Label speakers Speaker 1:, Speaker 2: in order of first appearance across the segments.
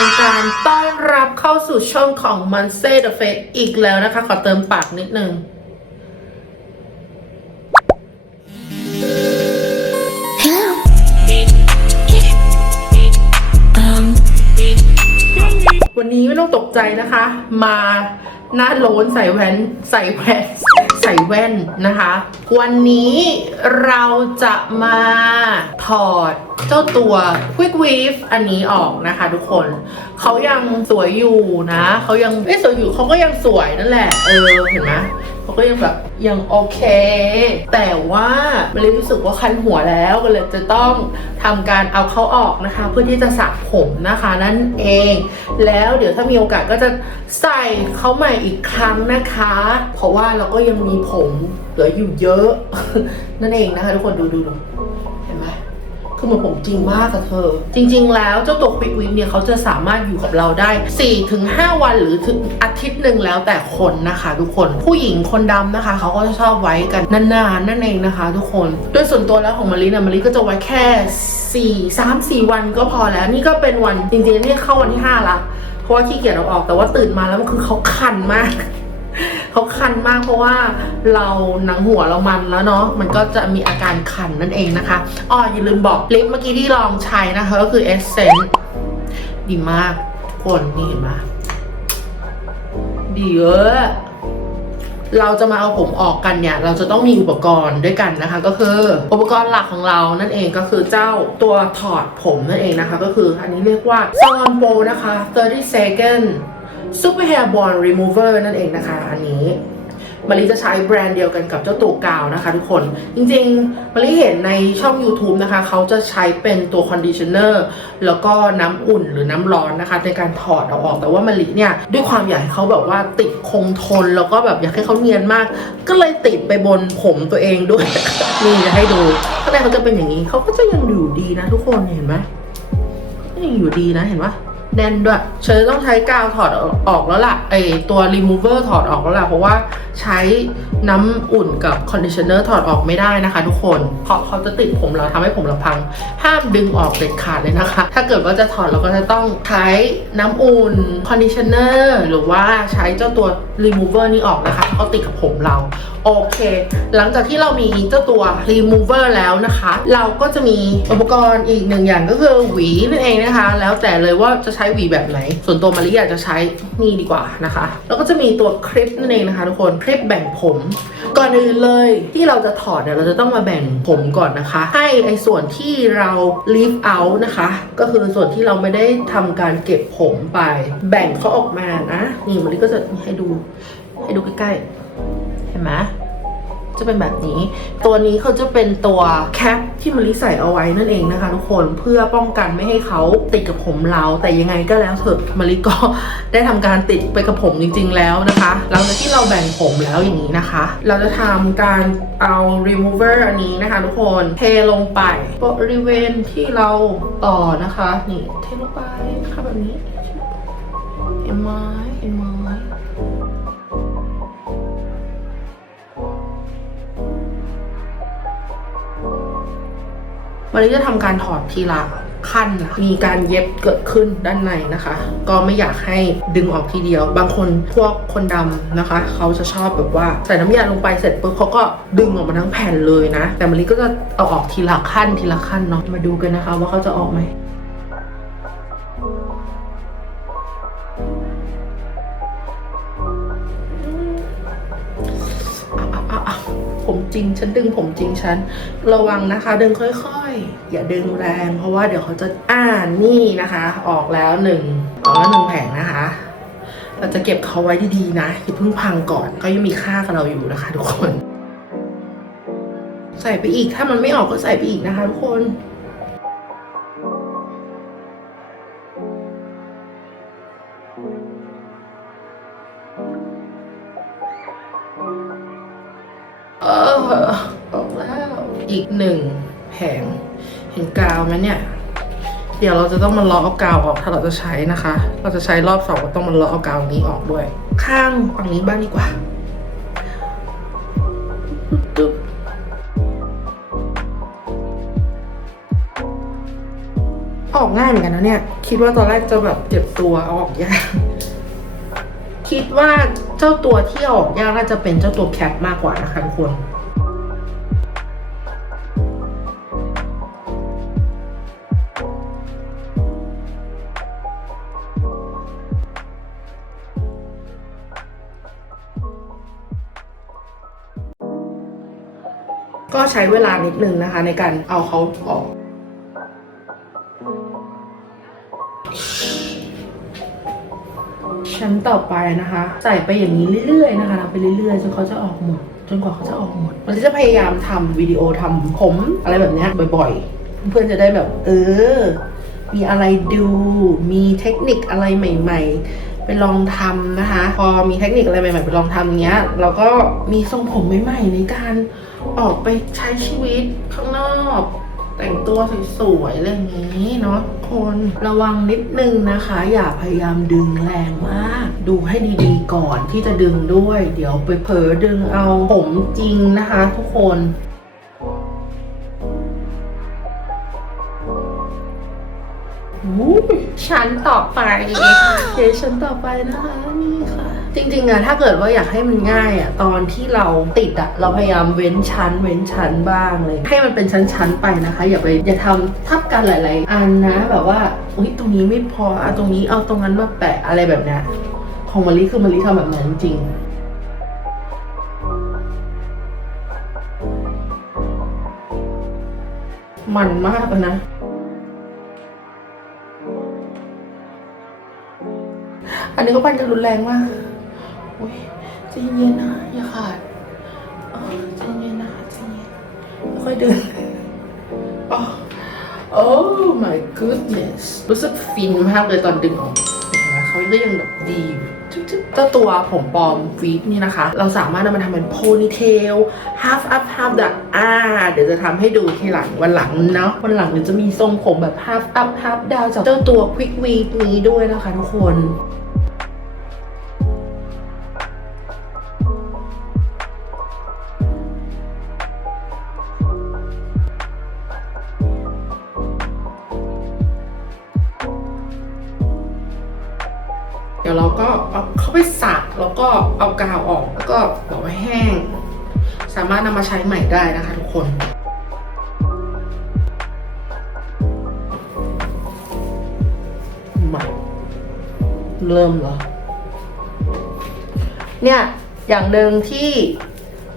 Speaker 1: างการต้อนรับเข้าสู่ช่องของ m o n s e the Face อีกแล้วนะคะ ขอเติมปากนิดนึง วันนี้ไม่ต้องตกใจนะคะ มาหน้าโล้นใส่แว่นใส่แว่นใส่แว่นนะคะ วันนี้เราจะมาถอด เจ้าตัว Quick Weave อันนี้ออกนะคะทุกคน เขายังสวยอยู่นะ เขายังไม่สวยอยู่เขาก็ยังสวยนั่นแหละ เออ เห็นไหมเขาก็ยังแบบยังโอเค แต่ว่ามันเลยรู้สึกว่าคันหัวแล้วก็เลยจะต้องทำการเอาเขาออกนะคะ เพื่อที่จะสระผมนะคะนั่นเอง แล้วเดี๋ยวถ้ามีโอกาสก็จะใส่เขาใหม่อีกครั้งนะคะ เพราะว่าเราก็ยังมีผมเหลืออยู่เยอะ นั่นเองนะคะ ทุกคนดูดูดู คือเหมือนผมจริงมากอะเธอ จริง ๆ แล้วเจ้าตัวควิกวิกเนี่ยเขาจะสามารถอยู่กับเราได้4ถึง5วันหรือถึงอาทิตย์หนึ่งแล้วแต่คนนะคะ ทุกคนผู้หญิงคนดำนะคะ เขาก็จะชอบไว้กันนานๆนั่นเองนะคะ ทุกคนโดยส่วนตัวแล้วของมารีนี่ยมารีก็จะไว้แค่4 3 4วันก็พอแล้วนี่ก็เป็นวันจริงๆนี่เข้าวันที่5ละเพราะว่าขี้เกียจเอาออกแต่ว่าตื่นมาแล้วมันคือเขาคันมาก เขาคันมากเพราะว่าเราหนังหัวเรามันแล้วเนาะมันก็จะมีอาการคันนั่นเองนะคะอ๋ออย่าลืมบอกลิปเมื่อกี้ที่ลองใช้นะคะก็คือ Essence ดีมากทุกคนนี่เห็นไหมดีเยอะเราจะมาเอาผมออกกันเนี่ย เราจะต้องมีอุปกรณ์ด้วยกันนะคะ ก็คืออุปกรณ์หลักของเรานั่นเองก็คือเจ้าตัวถอดผมนั่นเองนะคะ ก็คืออันนี้เรียกว่า Salon Pro นะคะ30 second Super Hair Bond Remover นั่นเองนะคะ อันนี้มาริจะใช้แบรนด์เดียวกันกับเจ้าตัวกาวนะคะทุกคน จริงๆมาริเห็นในช่อง YouTube นะคะเขาจะใช้เป็นตัวคอนดิชเนอร์แล้วก็น้ำอุ่นหรือน้ำร้อนนะคะ ในการถอดเอาออก แต่ว่ามาริเนี่ย ด้วยความอยากให้เขาแบบว่าติดคงทน แล้วก็แบบอยากให้เขาเนียนมาก ก็เลยติดไปบนผมตัวเองด้วย นี่จะให้ดูข้างในเขาจะเป็นอย่างนี้เขาก็จะยังอยู่ดีนะทุกคนเห็นไหมยังอยู่ดีนะเห็นปะ แน่นด้วยเชอต้องใช้กาวถอดออกแล้วล่ะไอตัว remover ถอดออกแล้วล่ะ เพราะว่าใช้น้ำอุ่นกับ conditioner ถอดออกไม่ได้นะคะทุกคน เพราะเขาจะติดผมเราทำให้ผมเราพัง ห้ามดึงออกเด็ดขาดเลยนะคะ ถ้าเกิดว่าจะถอดเราก็จะต้องใช้น้ำอุ่น conditioner หรือว่าใช้เจ้าตัว remover นี้ออกนะคะเขาติดกับผมเราโอเค หลังจากที่เรามีเจ้าตัว remover แล้วนะคะ เราก็จะมีอุปกรณ์อีกหนึ่งอย่างก็คือหวีนั่นเองนะคะ แล้วแต่เลยว่าจะใช้หวีแบบไหน ส่วนตัวมาริอยากจะใช้นี่ดีกว่านะคะ แล้วก็จะมีตัวคลิปนั่นเองนะคะ ทุกคนคลิปแบ่งผม ก่อนอื่นเลยที่เราจะถอดเนี่ยเราจะต้องมาแบ่งผมก่อนนะคะ ให้ไอ้ส่วนที่เรา leave out นะคะ ก็คือส่วนที่เราไม่ได้ทำการเก็บผมไป แบ่งเขาออกมานะ นี่มาริก็จะให้ดู ให้ดูใกล้ๆ เห็นไหม จะเป็นแบบนี้ ตัวนี้เขาจะเป็นตัวแคปที่มะลิใส่เอาไว้นั่นเองนะคะ ทุกคนเพื่อป้องกันไม่ให้เขาติดกับผมเรา แต่ยังไงก็แล้วเถอะมะลิก็ได้ทำการติดไปกับผมจริง ๆ แล้วนะคะหลังจากที่เราแบ่งผมแล้วอย่างนี้นะคะ เราจะทำการเอา remover อันนี้นะคะทุกคนเทลงไปบริเวณที่เราต่อนะคะ นี่เทลงไปนะคะแบบนี้เห็นไหมเวันนี้จะทำการถอดทีละขั้นมีการเย็บเกิดขึ้นด้านในนะคะ ก็ไม่อยากให้ดึงออกทีเดียว บางคนพวกคนดำนะคะ เขาจะชอบแบบว่าใส่น้ำยาลงไปเสร็จปุ๊บเขาก็ดึงออกมาทั้งแผ่นเลยนะ แต่มะลิก็จะเอาออกทีละขั้นทีละขั้นเนาะมาดูกันนะคะ ว่าเขาจะออกไหม จริง ฉันดึงผมจริงฉัน ระวังนะคะ ดึงค่อยๆ อย่าดึงแรง เพราะว่าเดี๋ยวเขาจะอ่านนี่นะคะ ออกแล้วหนึ่งออกแล้วหนึ่งแผงนะคะ เราจะเก็บเขาไว้ดีๆนะอย่าเพิ่งพังก่อนก็ยังมีค่ากับเราอยู่นะคะทุกคน ใส่ไปอีกถ้ามันไม่ออกก็ใส่ไปอีกนะคะทุกคน หนึ่งแผงเห็นกาวไหมเนี่ยเดี๋ยวเราจะต้องมาเลาะเอากาวออกถ้าเราจะใช้นะคะ เราจะใช้รอบสองก็ต้องมาเลาะเอากาวนี้ออกด้วย ข้างฝั่งนี้บ้างดีกว่าตึ๊บออกง่ายเหมือนกันนะเนี่ย คิดว่าตอนแรกจะแบบเจ็บตัวเอาออกยากคิดว่าเจ้าตัวที่อออกยากน่าจะเป็นเจ้าตัวแคปมากกว่านะคะทุกคน ก็ใช้เวลานิดนึงนะคะ ในการเอาเขาออกชั้นต่อไปนะคะ ใส่ไปอย่างนี้เรื่อยๆนะคะทำไปเรื่อยๆจนเขาจะออกหมด จนกว่าเขาจะออกหมดมันจะพยายามทำวิดีโอทำผมอะไรแบบเนี้ยบ่อยๆ เพื่อนๆจะได้แบบ เออ มีอะไรดู มีเทคนิคอะไรใหม่ ๆ ไปลองทำนะคะ พอมีเทคนิคอะไรใหม่ๆไปลองทำเนี้ยเราก็มีทรงผมใหม่ๆในการออกไปใช้ชีวิตข้างนอกแต่งตัวสวยๆอะไรอย่างนี้เนาะคนระวังนิดนึงนะคะ อย่าพยายามดึงแรงมาก ดูให้ดีๆก่อนที่จะดึงด้วย เดี๋ยวไปเผลอดึงเอาผมจริงนะคะ ทุกคน ชั้นต่อไปเดี๋ยวชั้นต่อไปนะคะนี่ค่ะ จริงๆอะถ้าเกิดว่าอยากให้มันง่ายอะตอนที่เราติดอะเราพยายามเว้นชั้นเว้นชั้นบ้างเลย ให้มันเป็นชั้นๆไปนะคะ อย่าไปอย่าทำทับกันหลายๆอันนะแบบว่าอุ้ยตรงนี้ไม่พอเอาตรงนี้เอาตรงนั้นมาแปะอะไรแบบเนี้ยของมาริคือมาริทำแบบนั้นจริงมันมากเลยนะ อันนี้ก็ปั้นกันรุนแรงมากโอ้ยใจเย็นนะอย่าขาดเออใจเย็นนะคะใจเย็นค่อยเดินโอ้ oh my goodness รู้สึกฟินมากเลยตอนดึงออกเห็นไหมเขาก็ยังแบบดีเจ้าตัวผมปลอมฟีดนี่นะคะ เราสามารถนำมาทำเป็นโพนีเทล half up half down อ่า เดี๋ยวจะทำให้ดูทีหลังวันหลังเนาะวันหลังเดี๋ยวจะมีทรงผมแบบ half up half down จากเจ้าตัว quick weave นี้ด้วยนะคะทุกคน เอากาวออกแล้วก็ปล่อยไว้แห้ง สามารถนำมาใช้ใหม่ได้นะคะทุกคนมาเริ่มเหรอ เนี่ยอย่างหนึ่งที่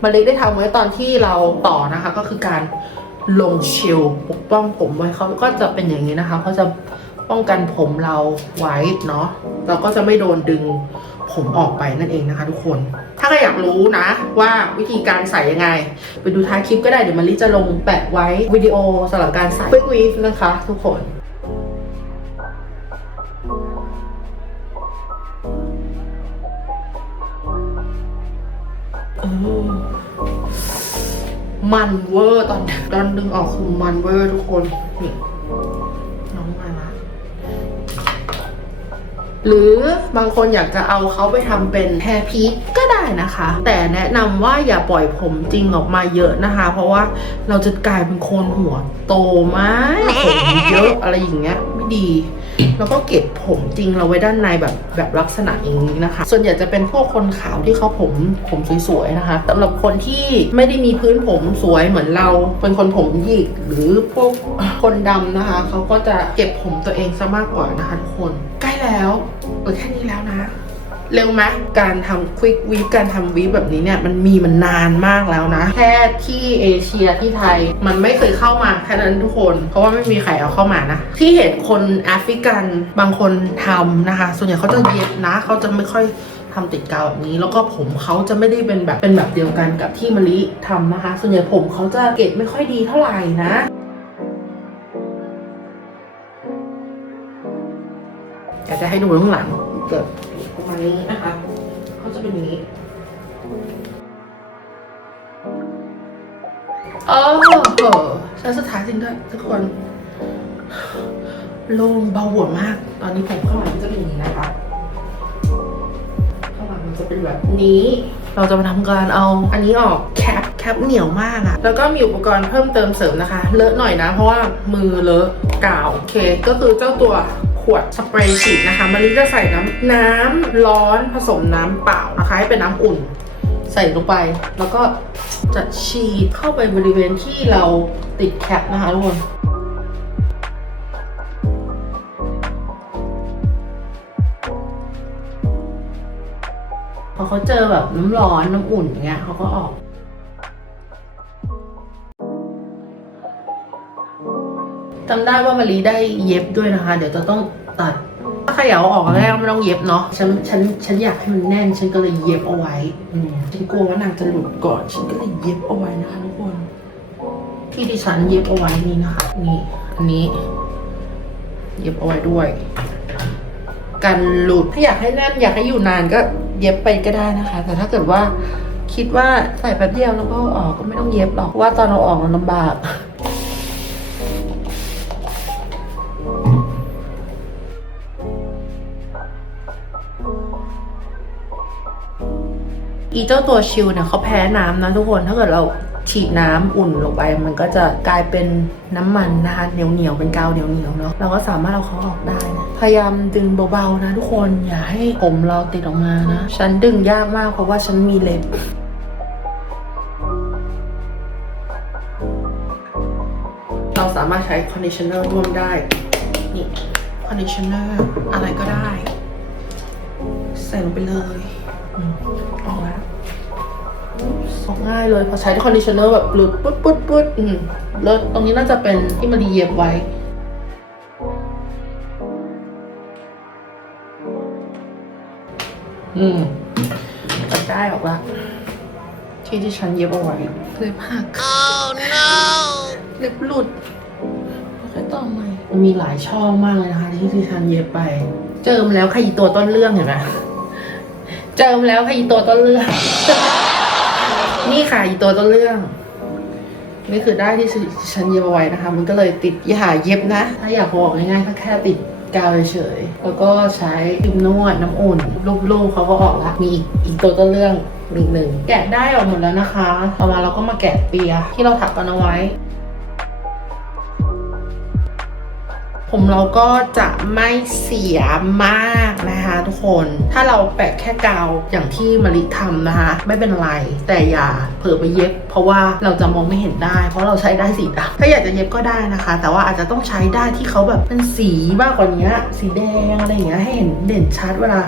Speaker 1: มาริได้ทำไว้ตอนที่เราต่อนะคะ ก็คือการลงเชลปกป้องผมไว้เขาก็จะเป็นอย่างนี้นะคะเขาจะป้องกันผมเราไว้เนาะเราก็จะไม่โดนดึง ผมออกไปนั่นเองนะคะ ทุกคน ถ้าใครอยากรู้นะ ว่าวิธีการใส่ยังไง ไปดูท้ายคลิปก็ได้เดี๋ยวมาริจะลงแปะไว้วิดีโอสำหรับการใส่ Quick Weave นะคะ ทุกคนเออมันเวอร์ตอนตอนดึงออกคือมันเวอร์ทุกคนนี่ หรือบางคนอยากจะเอาเขาไปทำเป็นแฮร์พีทก็ได้นะคะ แต่แนะนำว่าอย่าปล่อยผมจริงออกมาเยอะนะคะ เพราะว่าเราจะกลายเป็นโคนหัวโตมากผมเยอะอะไรอย่างเงี้ยไม่ดีแล้วก็เก็บผมจริงเราไว้ด้านในแบบแบบลักษณะอย่างนี้นะคะ ส่วนใหญ่จะเป็นพวกคนขาวที่เขาผมผมสวยๆนะคะสำหรับคนที่ไม่ได้มีพื้นผมสวยเหมือนเรา เป็นคนผมหยิกหรือพวกคนดำนะคะ เขาก็จะเก็บผมตัวเองซะมากกว่านะคะทุกคนใกล้ แล้วเออแค่นี้แล้วนะ เร็วไหมการทำควิกวีการทำวีแบบนี้เนี่ยมันมีมันนานมากแล้วนะ แค่ที่เอเชียที่ไทยมันไม่เคยเข้ามาแค่นั้นทุกคน เพราะว่าไม่มีใครเอาเข้ามานะ ที่เห็นคนแอฟริกันบางคนทำนะคะ ส่วนใหญ่เขาจะเย็บนะเขาจะไม่ค่อยทำติดกาวแบบนี้แล้วก็ผมเขาจะไม่ได้เป็นแบบเป็นแบบเดียวกันกับที่มะลิทำนะคะ ส่วนใหญ่ผมเขาจะเกรดไม่ค่อยดีเท่าไหร่นะ อยากจะให้ดูข้างหลังเกิดประมาณนี้นะคะเขาจะเป็นอย่างนี้โอ้โหชั้นสุดท้ายจริงด้วยทุกคนโล่งเบาหัวมาก ตอนนี้ผมข้างหลังจะเป็นอย่างนี้นะคะข้างหลังมันจะเป็นแบบนี้ เราจะมาทำการเอาอันนี้ออกแคปแคปเหนียวมากอะแล้วก็มีอุปกรณ์เพิ่มเติมเสริมนะคะ เลอะหน่อยนะ เพราะว่ามือเลอะกาวโอเค ก็คือเจ้าตัว ขวดสเปรย์ฉีดนะคะมาริจะใส่น้ำน้ำร้อนผสมน้ำเปล่านะคะให้เป็นน้ำอุ่น ใส่ลงไป แล้วก็จะฉีดเข้าไปบริเวณที่เราติดแคปนะคะทุกคนพอเขาเจอแบบน้ำร้อนน้ำอุ่นอย่างเงี้ยเขาก็ออก จำได้ว่ามารีได้เย็บด้วยนะคะ เดี๋ยวจะต้องตัด ถ้าใครอยากเอาออกแล้วไม่ต้องเย็บเนาะฉันฉันฉันอยากให้มันแน่น ฉันก็เลยเย็บเอาไว้อืมฉันกลัวว่านางจะหลุดก่อน ฉันก็เลยเย็บเอาไว้นะคะทุกคน ที่ที่ฉันเย็บเอาไว้นี่นะคะนี่อันนี้ เย็บเอาไว้ด้วย กันหลุดถ้าอยากให้แน่นอยากให้อยู่นานก็เย็บไปก็ได้นะคะ แต่ถ้าเกิดว่าคิดว่าใส่แป๊บเดียวแล้วก็ออกก็ไม่ต้องเย็บหรอกว่าตอนเราออกมันลำบาก อีเจ้าตัวชิลเนี่ยเขาแพ้น้ำนะทุกคนถ้าเกิดเราฉีดน้ำอุ่นลงไปมันก็จะกลายเป็นน้ำมันนะคะเหนียวเหนียวเป็นกาวเหนียวเหนียวเนาะเราก็สามารถเอาเขาออกได้นะพยายามดึงเบาๆนะทุกคนอย่าให้ผมเราติดออกมานะฉันดึงยากมากเพราะว่าฉันมีเล็บเราสามารถใช้คอนดิชเนอร์ร่วมได้นี่คอนดิชเนอร์อะไรก็ได้ ใส่ลงไปเลย อืมออกแล้วสองง่ายเลยพอใช้คอนดิชเนอร์แบบหลุดปุ๊ดปุ๊ดปุ๊ดอืมแล้วตรงนี้น่าจะเป็นที่มารีเย็บไว้อืมตัดได้ออกละที่ที่ฉันเย็บเอาไว้เล็บหักเล็บหลุดแล้วก็ต่อใหม่มันมีหลายช่องมากเลยนะคะ ที่ที่ฉันเย็บไป เจิมแล้วใครอีตัวต้นเรื่องเห็นไหม เจิมแล้วใครอีตัวต้นเรื่อง นี่ค่ะอีตัวต้นเรื่อง นี่คือได้ที่ฉันเย็บเอาไว้นะคะ มันก็เลยติดอย่าเย็บนะ ถ้าอยากบอกง่ายๆก็แค่ติดกาวเฉยๆแล้วก็ใช้ครีมนวดน้ำอุ่นรูปๆเขาก็ออกละมีอีกอีกตัวต้นเรื่องมีอีกหนึ่งแกะได้ออกหมดแล้วนะคะ ต่อมาเราก็มาแกะเปียที่เราถักกันเอาไว้ ผมเราก็จะไม่เสียมากนะคะทุกคน ถ้าเราแปะแค่กาวอย่างที่มะลิทำนะคะ ไม่เป็นไร แต่อย่าเผลอไปเย็บ เพราะว่าเราจะมองไม่เห็นได้ เพราะเราใช้ได้สีดำถ้าอยากจะเย็บก็ได้นะคะ แต่ว่าอาจจะต้องใช้ได้ที่เขาแบบเป็นสีมากกว่านี้สีแดงอะไรอย่างเงี้ยให้เห็นเด่นชัดเวลา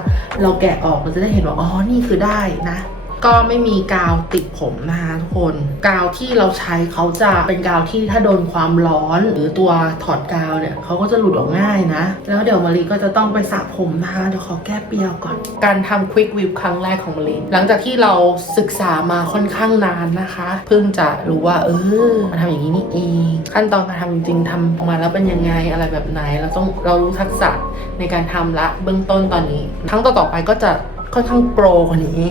Speaker 1: เราแกะออกเราจะได้เห็นว่าอ๋อนี่คือได้นะ ก็ไม่มีกาวติดผมนะคะทุกคน กาวที่เราใช้เขาจะเป็นกาวที่ถ้าโดนความร้อน หรือตัวถอดกาวเนี่ยเขาก็จะหลุดออกง่ายนะ แล้วเดี๋ยวมารีก็จะต้องไปสระผมนะคะเดี๋ยวขอแก้เปียวก่อน การทำควิกวิ p ครั้งแรกของมารีหลังจากที่เราศึกษามาค่อนข้างนานนะคะ เพิ่งจะรู้ว่า เออมาทำอย่างนี้นี่เองขั้นตอนการทำจริงๆทำออกมาแล้วเป็นยังไงอะไรแบบไหน เราต้องเรารู้ทักษะในการทำละเบื้องต้นตอนนี้ ครั้งต่อๆไปก็จะ ค่อนข้างโปรกว่านี้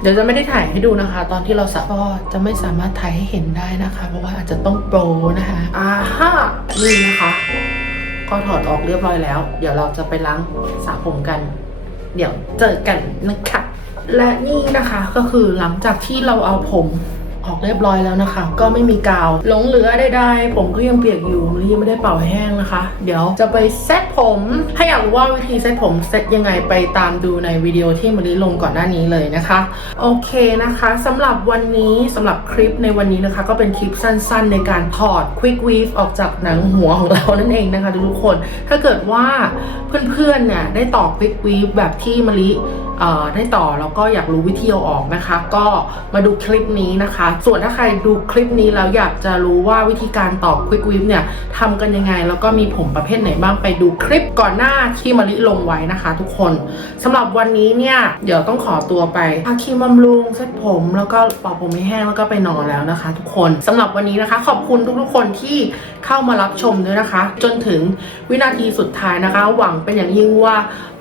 Speaker 1: เดี๋ยวจะไม่ได้ถ่ายให้ดูนะคะ ตอนที่เราสระก็จะไม่สามารถถ่ายให้เห็นได้นะคะ เพราะว่าอาจจะต้องโปรนะคะอ่าฮะนี่นะคะ ก็ถอดออกเรียบร้อยแล้ว เดี๋ยวเราจะไปล้างสระผมกัน เดี๋ยวเจอกันนะคะและนี่นะคะก็คือหลังจากที่เราเอาผม ออกเรียบร้อยแล้วนะคะ ก็ไม่มีกาวหลงเหลือใดๆผมก็ยังเปียกอยู่มันยังไม่ได้เป่าแห้งนะคะ เดี๋ยวจะไปเซตผมถ้าอยากรู้ว่าวิธีเซตผมเซตยังไงไปตามดูในวิดีโอที่มารีลงก่อนหน้านี้เลยนะคะโอเคนะคะสำหรับวันนี้สำหรับคลิปในวันนี้นะคะ ก็เป็นคลิปสั้นๆ ในการถอด Quick Weave ออกจากหนังหัวของเรานั่นเองนะคะทุกคนถ้าเกิดว่าเพื่อนๆเนี่ยได้ต่อ Quick Weave แบบที่มารีได้ต่อแล้วก็อยากรู้วิธีเอาออกนะคะ ก็มาดูคลิปนี้นะคะส่วนถ้าใครดูคลิปนี้แล้วอยากจะรู้ว่าวิธีการต่อ Quick w i p เนี่ยทำกันยังไง แล้วก็มีผมประเภทไหนบ้างไปดูคลิปก่อนหน้าที่มาริลงไว้นะคะ ทุกคนสำหรับวันนี้เนี่ยเดี๋ยวต้องขอตัวไปทาครีมบำรุงเซ็ตผมแล้วก็ป่าผมให้แห้งแล้วก็ไปนอนแล้วนะคะ ทุกคนสำหรับวันนี้นะคะ ขอบคุณทุกๆคนที่เข้ามารับชมด้วยนะคะ จนถึงวินาทีสุดท้ายนะคะ หวังเป็นอย่างยิ่งว่า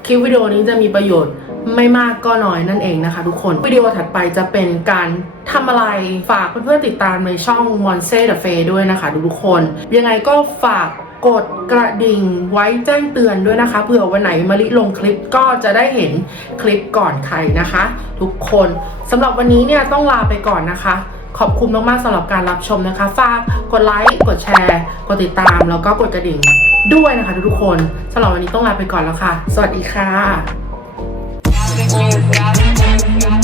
Speaker 1: คลิปวิดีโอนี้จะมีประโยชน์ ไม่มากก็น้อยนั่นเองนะคะทุกคนวิดีโอถัดไปจะเป็นการทำอะไรฝากเพื่อนๆติดตามในช่อง m o n s e the f a ด้วยนะคะทุกคน ยังไงก็ฝากกดกระดิ่งไว้แจ้งเตือนด้วยนะคะเผื่อวันไหนมาริลงคลิปก็จะได้เห็นคลิปก่อนใครนะคะ ทุกคนสำหรับวันนี้เนี่ยต้องลาไปก่อนนะคะ ขอบคุณมากๆสำหรับการรับชมนะคะ ฝากกดไลค์กดแชร์ กดติดตามแล้วก็กดกระดิ่งด้วยนะคะทุกคนสำหรับวันนี้ต้องลาไปก่อนแล้วค่ะ สวัสดีค่ะ
Speaker 2: com o carro.